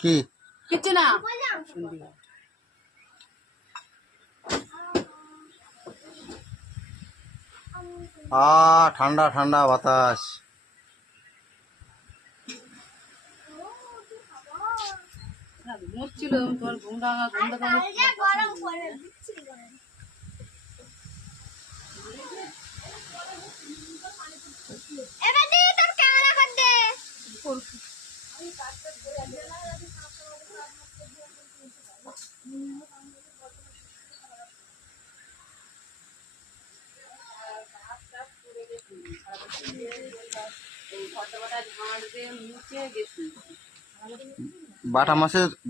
কি কিচ্ছু না। ঠান্ডা ঠান্ডা বাতাস। ঘুমোচ্ছিল তোমার ঘুম ভাঙা গরম করে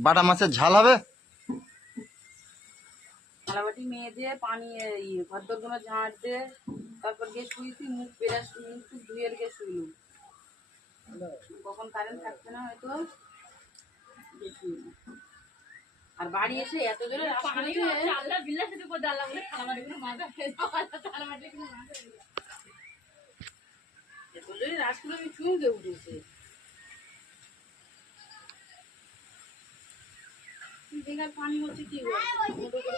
বাটা মাছের ঝাল হবে। থালাবাটি মেয়ে দিয়ে পানি ভদ্রগুলো ঝাঁট দিয়ে তারপর গিয়ে শুয়েছি, মুখ বেরাস মুখ ধুয়ে গিয়ে শুইলুম। কখন কারেন্ট থাকছে না হয়তো আর বাড়ি এসে এত জোরে রাসগুলো আমি চুমকে উঠেছে। পানি হচ্ছে কি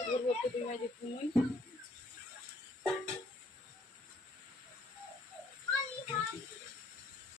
ধরবো তুমি